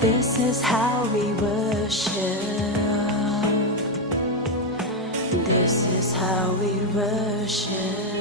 This is how we worship. This is how we worship.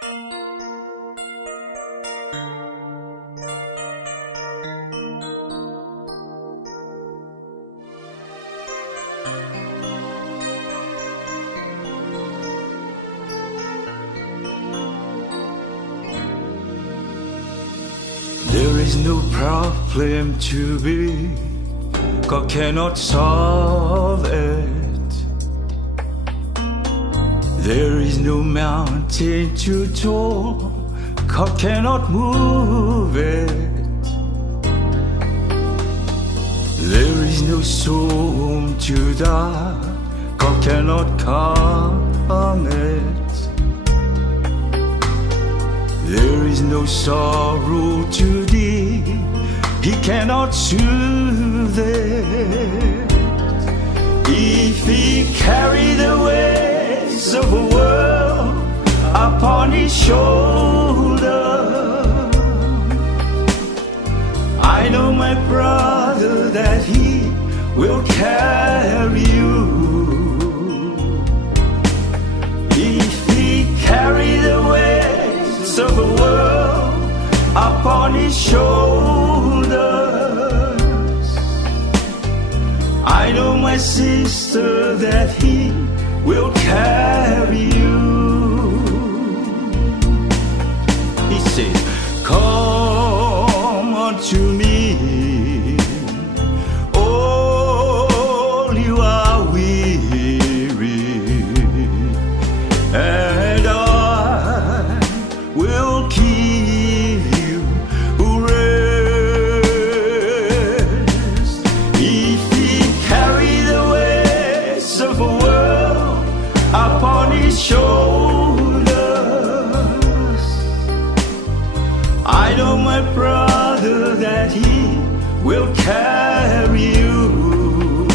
There is no problem to be, God cannot solve it. There is no mountain too tall, God cannot move it. There is no storm too dark, God cannot calm it. There is no sorrow too deep, He cannot soothe it. If He carry the weights of the world upon His shoulder, I know, my brother, that He will carry you. If He carry the weights of the world upon His shoulders, I know, my sister, that He will carry you. He says, come unto me, all you are weary, and I will give you rest. If He carry the weights of the world upon His shoulders, I know, my brother, that He will carry you.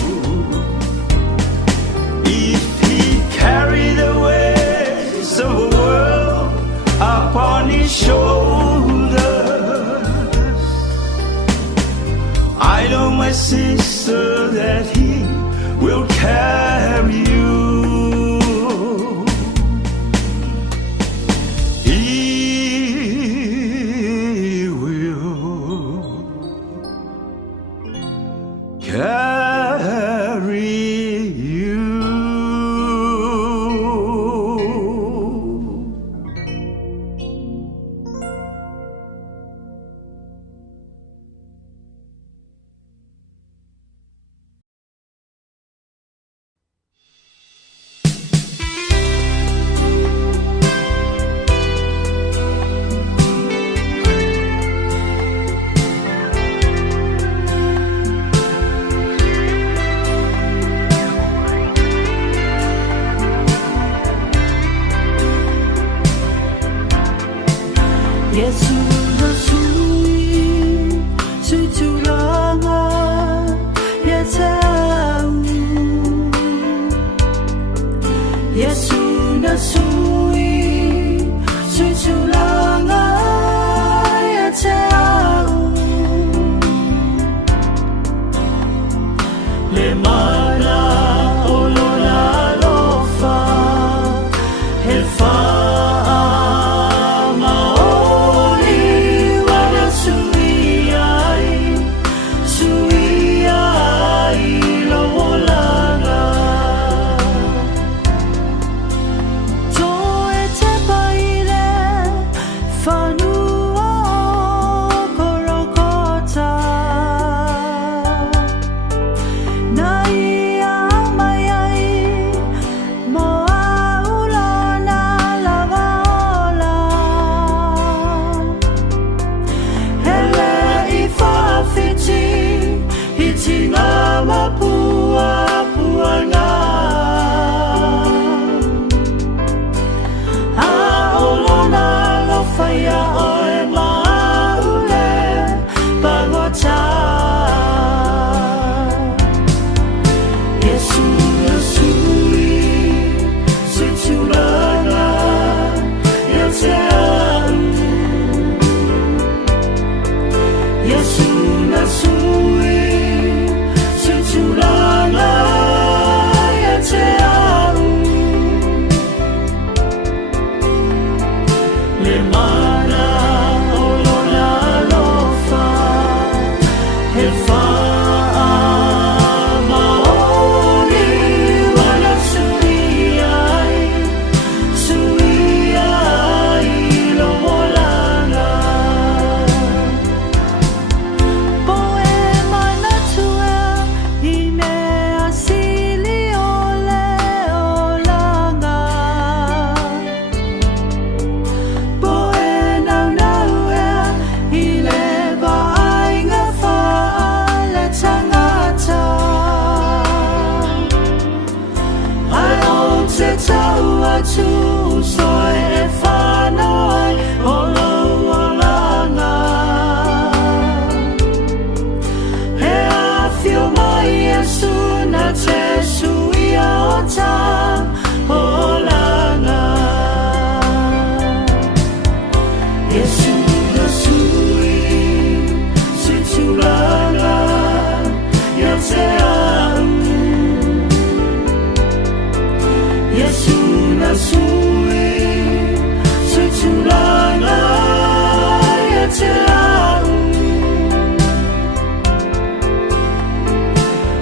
If He carry the weights of the world upon His shoulders, I know, my sister, that He will carry you. He will carry you. Iesu na suitulaga yatau. Iesu na suitulaga yatau. Lemana olola lofa helfa. Night susoy e whanau o laualanga. He awhio mai Iesu na te suia o tā o langa. Iesu na sui, suitulaga, ia te au. Iesu na sui, suitulaga, ia te au.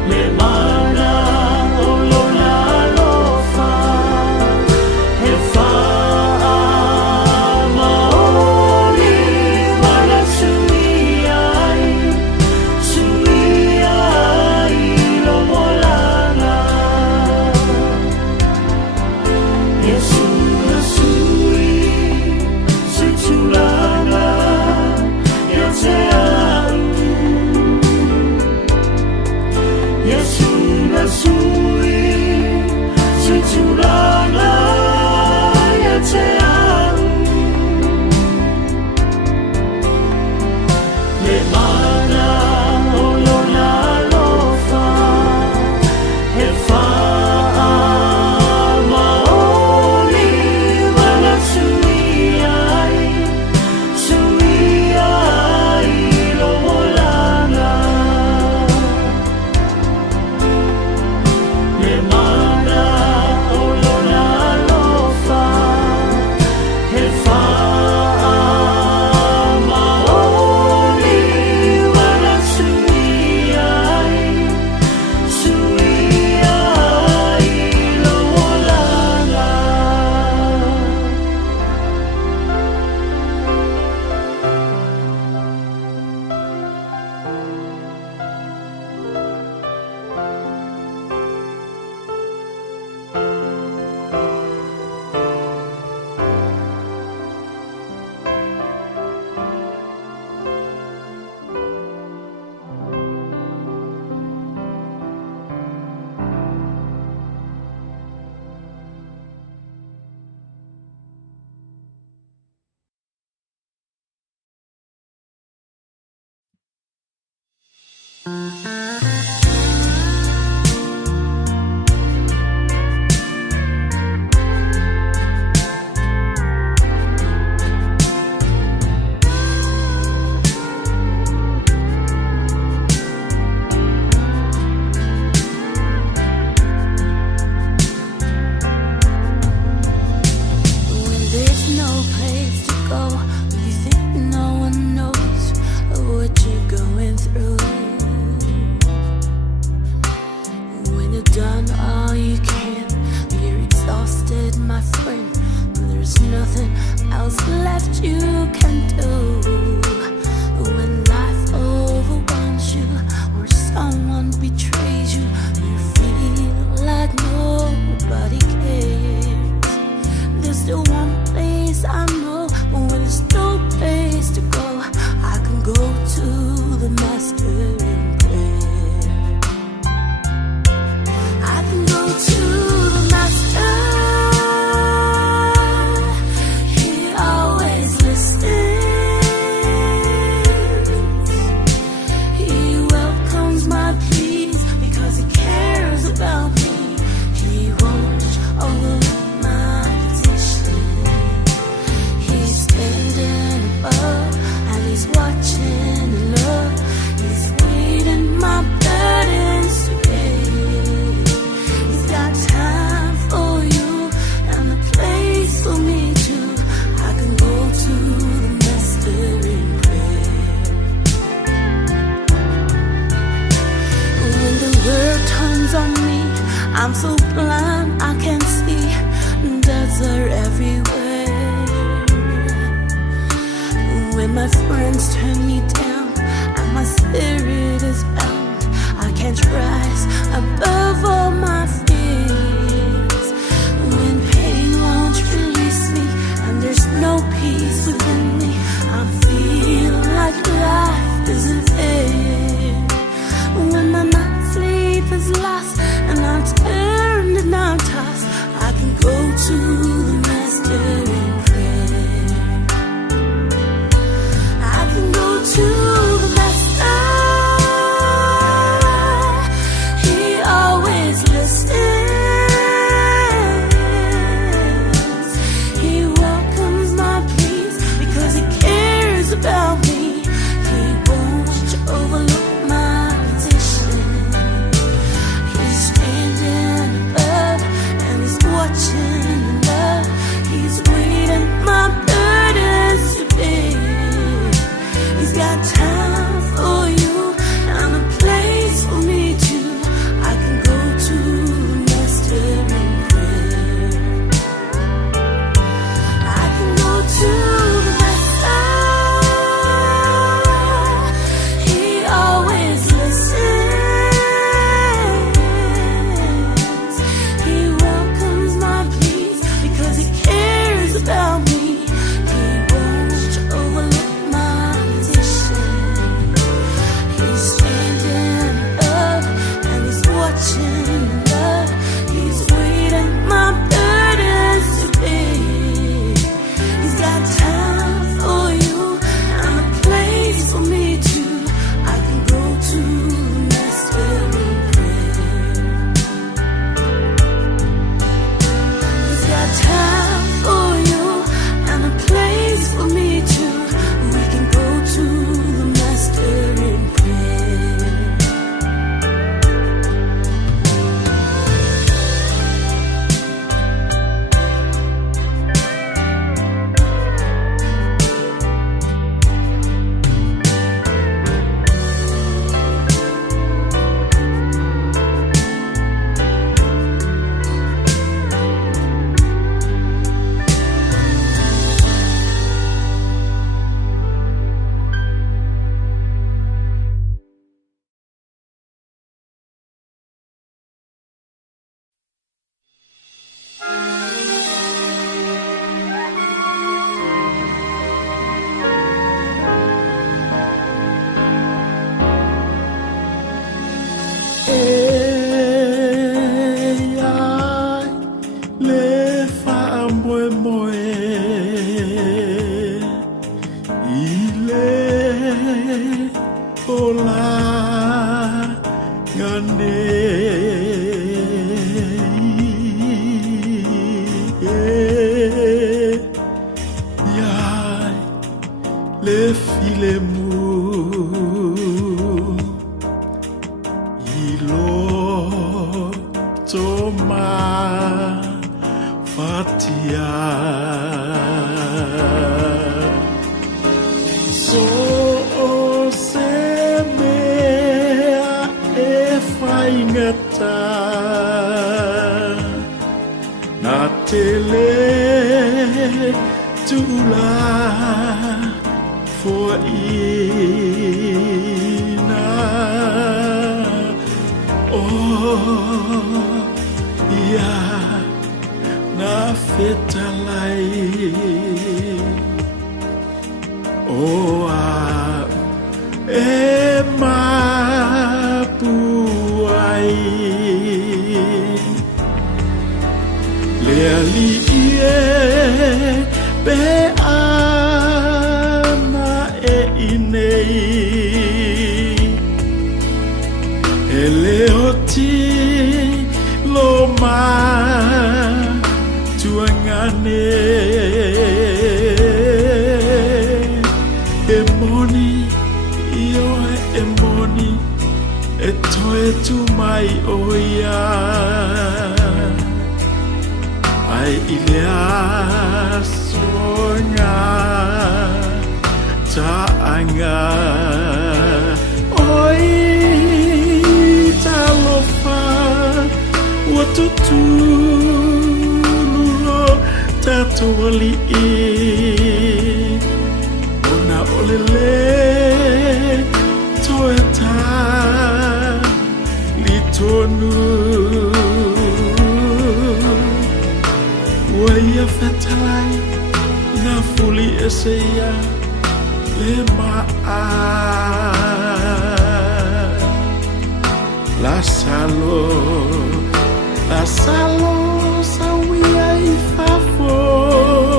Le mana o lona alofa, he wha maoli, mana sui ai lo molanga. Iesu na sui, suitulaga, ia te au. Iesu na sui, suitulaga, ia te au. Le mana o lona alofa, he wha maoli, mana sui ai lo molanga. Le mana o lona alofa, he wha maoli, mana sui ai lo molanga. When there's no place to go, you think no one knows what you're going through. When you've done all you can, you're exhausted, my friend. There's nothing else left you can do. When life overwhelms you or someone betrays you, you feel like nobody cares. There's still one place I know, but when there's no place to go, I can go to the Master in prayer. I can go to the Master. He always listens. He welcomes my pleas because he cares about me. He won't overlook my petition. He's standing above and he's watching in love. He's waiting my burdens to bear. He's got time for you and a place for me too. I can go to the Master in prayer. When the world turns on me, I'm so blind I can't see. Doubts are everywhere. When my friends turn me down and my spirit is bound, I can't rise above all my fears. When pain won't release me and there's no peace within me, I feel like life isn't fair. When my night's sleep is lost and I'm turned and I'm tossed, I can go to the La salo sawia ifafo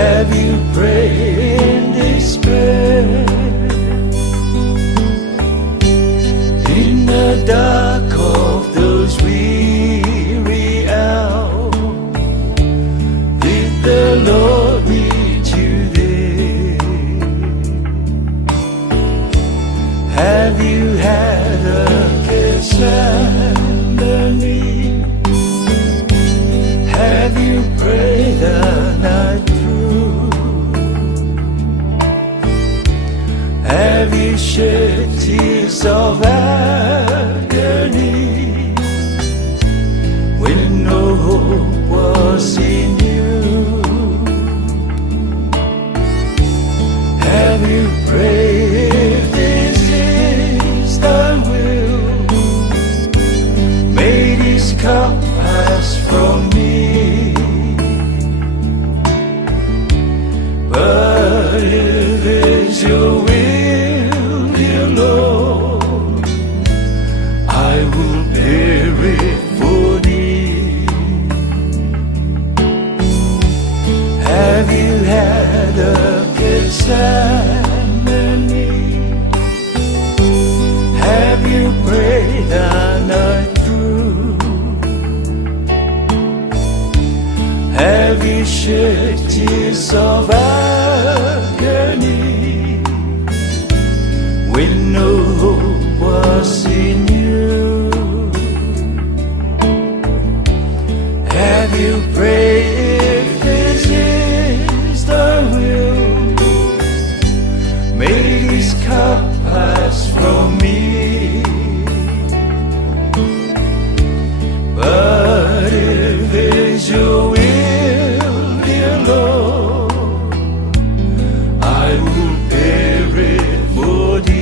Have you prayed in despair? In the dark of those weary hours, did the Lord meet you there? Have you had a Gathsemane? Have you prayed the night through? Have you shed tears of agony when no hope was in you? Have you prayed if this is the will? May this cup pass from me. But if it's your will, dear Lord, I will bear it for thee. Have you had a Gathsemane? Have you prayed the night through? Have you shed tears of agony when no hope was in you? Have you prayed if this is the will? May this cup pass from me. But if it's your will, dear Lord, I will bear it for thee.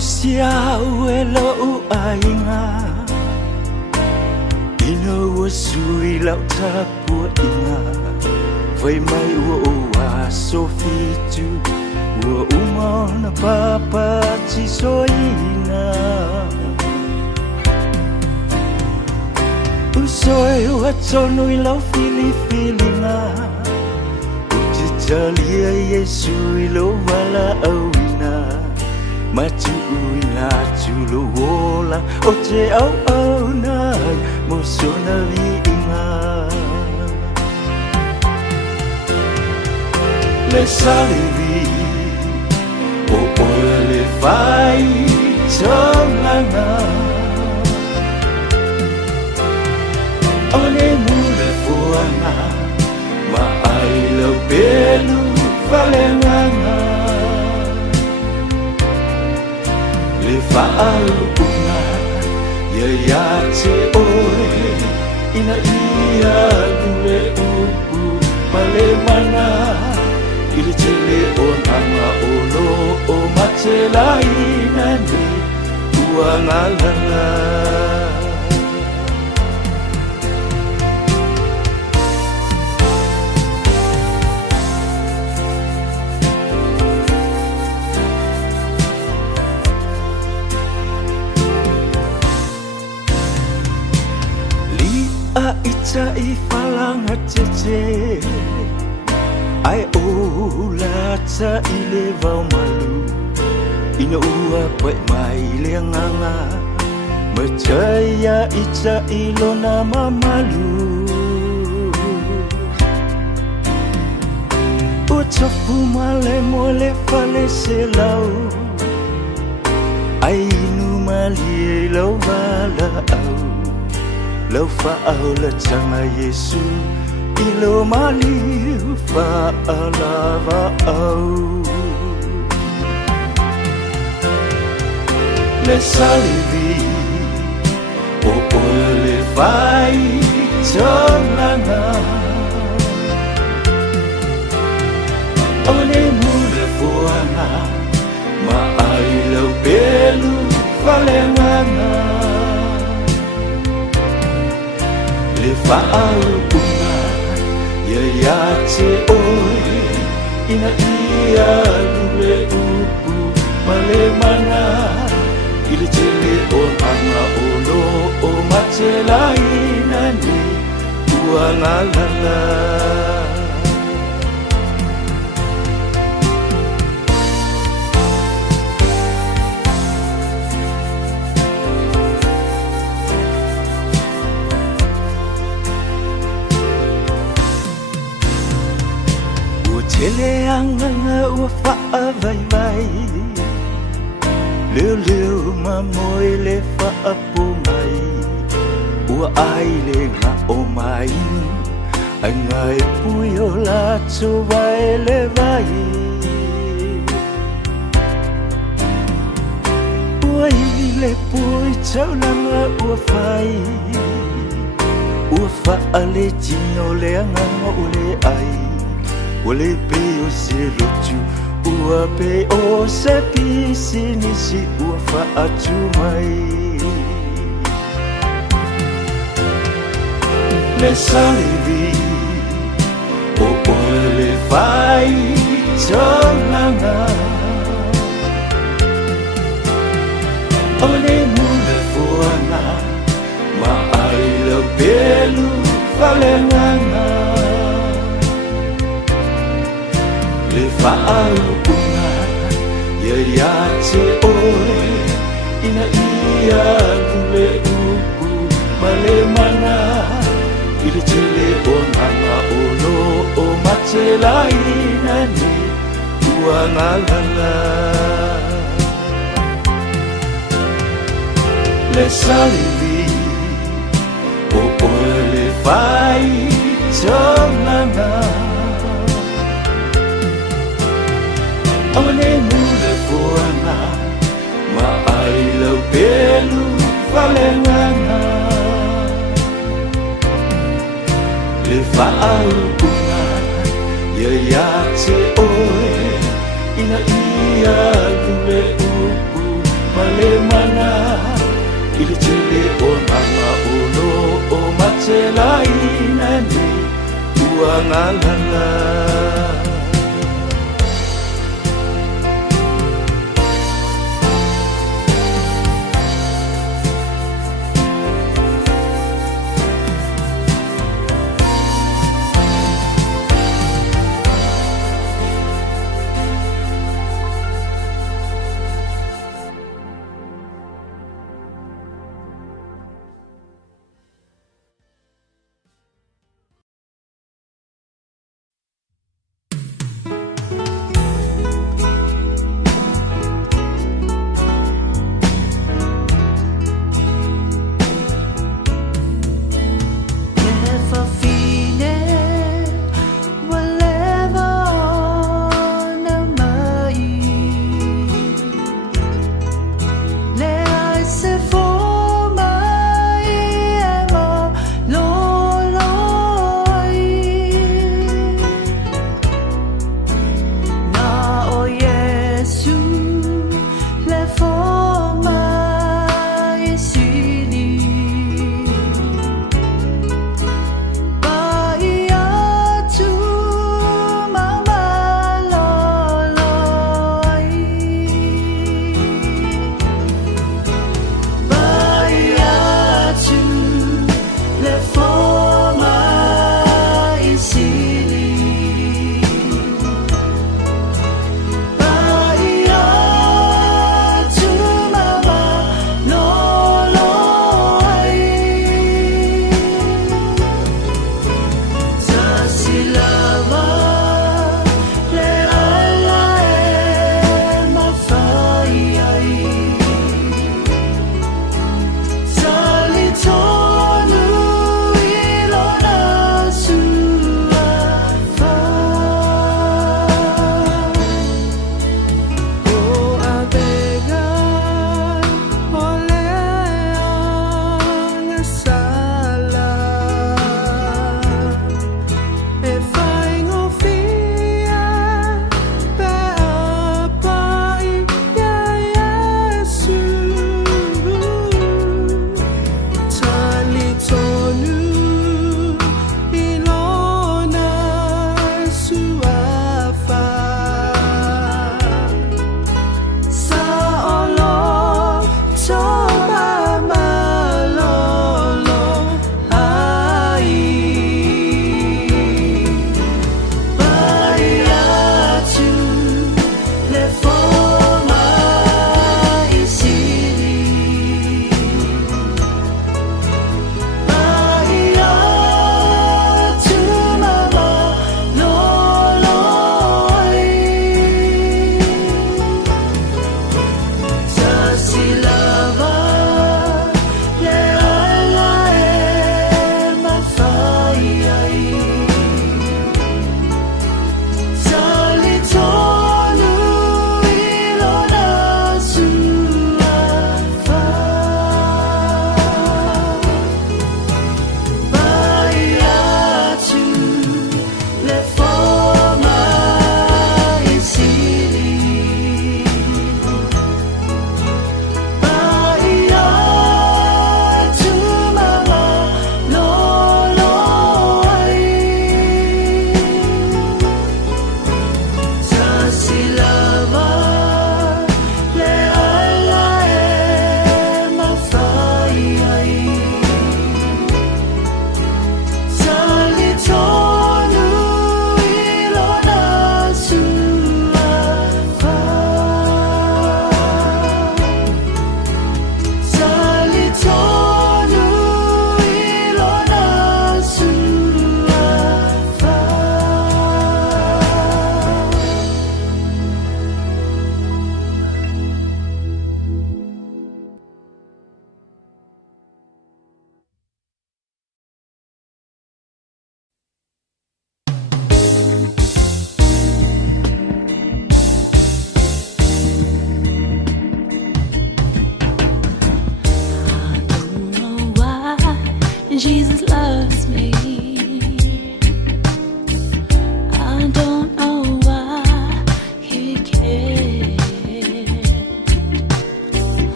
Inosia elo ainga Ino sui lau tapua inga Vai mai ua sofitu Ua umona papa tisoina Usoi ua tonu I lau fili-filinga Utitalia Iesu I lo wala awina Matu uina tulo wola O te au nai Mosona liinga Le salivi O ola le fai Tolanga O le mule fuanga Ma ai lau pelu Valenganga Le whaaunga Ia te oe Ina ia lule upu Ma le mana I le tele o nanga o lo O mate laina ni Ua ngalanga Ita I falanga tete Ai ola ta I le vau malu Ina ua pai mai le nganga Mataya ita I lona mamalu Utapu male mole fale se lau Ai inu mali lau vala au Lau fa'au la tanga Iesu I lo maliu fa'ala va'au Le salivi O ola le fai Tolanga O le mule fuanga Ma ai lau pelu Valenganga Le whaaunga Ia te oe Ina ia lule upu Ma le mana I le tele o anga o lo O mate laina ni Ua ngalala Tele anganga ua faa vai Leo leo mamoi le faa pungai Ua ai le nga o mai Ai ngai pui o la tuai le vai Ua ili le pui tau langa ua fai Ua faa le tino le anganga o le ai Wale pe o se rotu Ua pe o se pisi nisi Ua whaatu mai Le salivi O ola le fai Tolanga O le mule fuanga Ma ai lau pelu Valenganga Le whaaunga Ia te oe Ina ia lule upu Ma le mana I le tele o nganga o lo O mate laina ni Ua ngalala Le salivi O oe le fai Tolanga O le mule fuanga Ma ai lau pelu Valenganga Le whaaunga Ia te oe Ina ia lule upu malemana ili tele o mama ulo o matela inani uangalala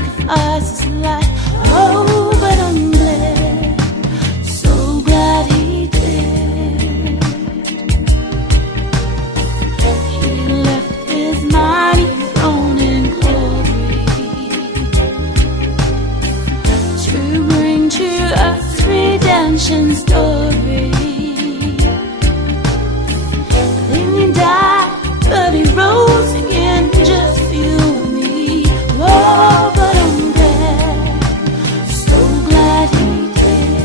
sacrifice his life. Oh, but I'm glad, so glad he did. He left his mighty throne in glory to bring to us redemption story. Then he died, but he rose again just for you and me. Oh, but I'm glad, so glad he did.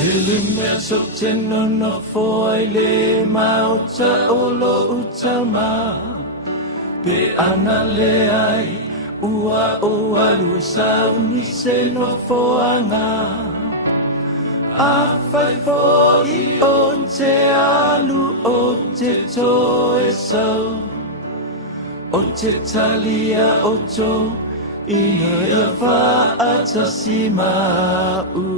Tilimea sok teno no foi le mau ta olo utama Pe ana le ai ua o alu sau ni se no foanga A fai fo I o te alu o te toe sau O te talia o to Ina ia wha ata si mau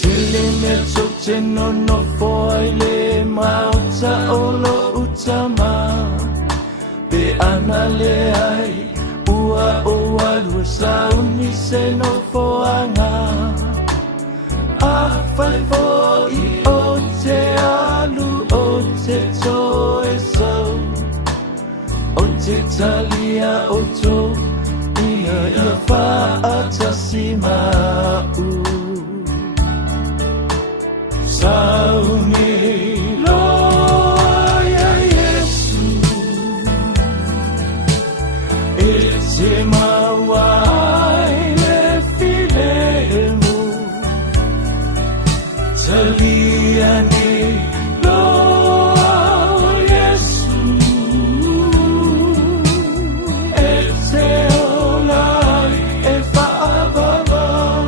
Tele me tok te no foi le mau ta olo utama Pe ana le ai ua o alu sau ni se no foanga A fai fo I o te alu o te toe sau O te talia o to Ina ia wha ata si mau Sauni loia Iesu E te mawai le filemu Talia ni loa Iesu E te olai e whaavavau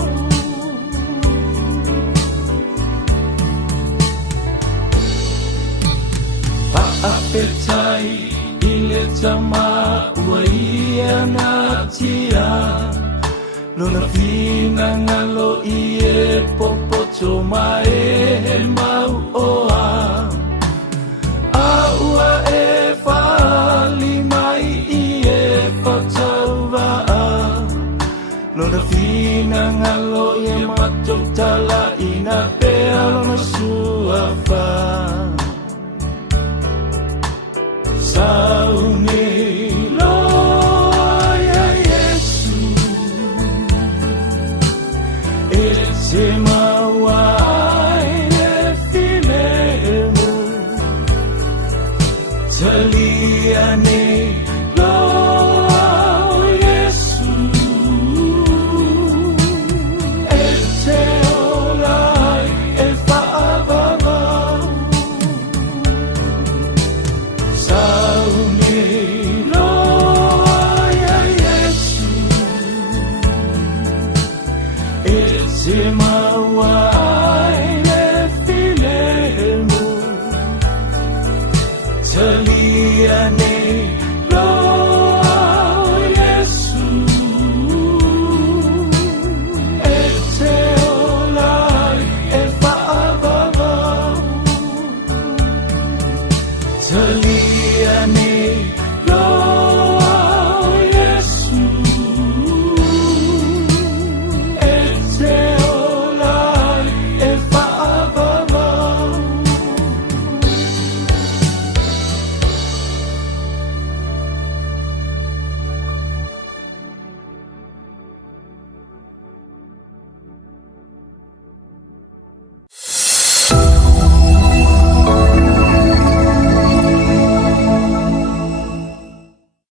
Apetai ile tama ua ia na tia Lona fina ngalo ie popoto mai mau oa A ua e whaali mai ie whatauwa Lona fina ngalo ie matotala